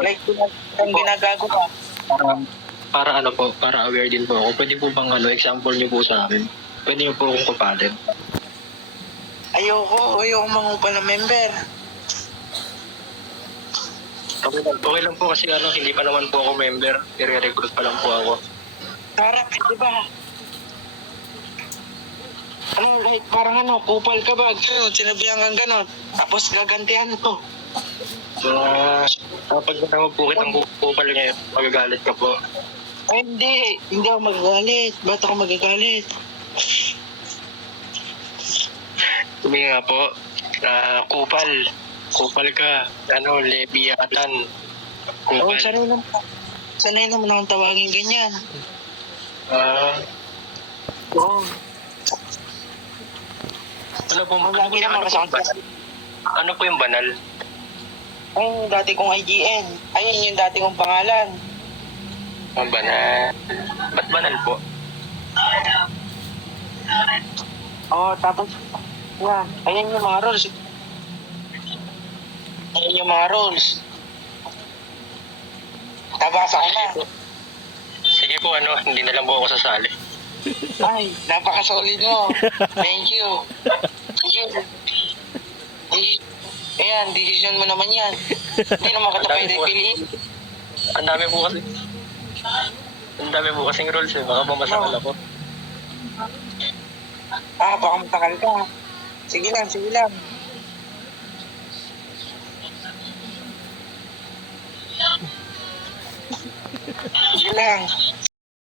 Like, ang ginagawa. Para, para ano po, para aware din po ako. Pwede po bang example niyo po sa akin? Pwede niyo po akong kupalin. Ayoko mangupal ng member. Okay lang po kasi hindi pa naman po ako member. I-recruit pa lang po ako. Sarap, di ba? Like, parang kupal ka ba? Sinabihan kang ganon. Tapos gagantihan to. Kapag natawag po kitang kupal ngayon, magagalit ka po. Ay, hindi ako magagalit. Ba't ako magagalit? Sabi nga po, kupal ka, lebiyatan, kupal. Sanay naman akong tawagin ganyan. Oo. Ano po yung banal? Ay, yung dati kong IGN. Ayun yung dati kong pangalan. Ang banal. Ba't banal po? Tapos, yan. Ayan yung mga rules. Nabasa ko na. Sige po, hindi na lang po ako sasali. Ay, napaka-solid mo. Thank you. Ayan, decision mo naman yan. Hindi naman kita pwede piliin. Ang dami po kasing rules baka mamasakal ako. Baka matakal ka. Sige lang. Sige lang.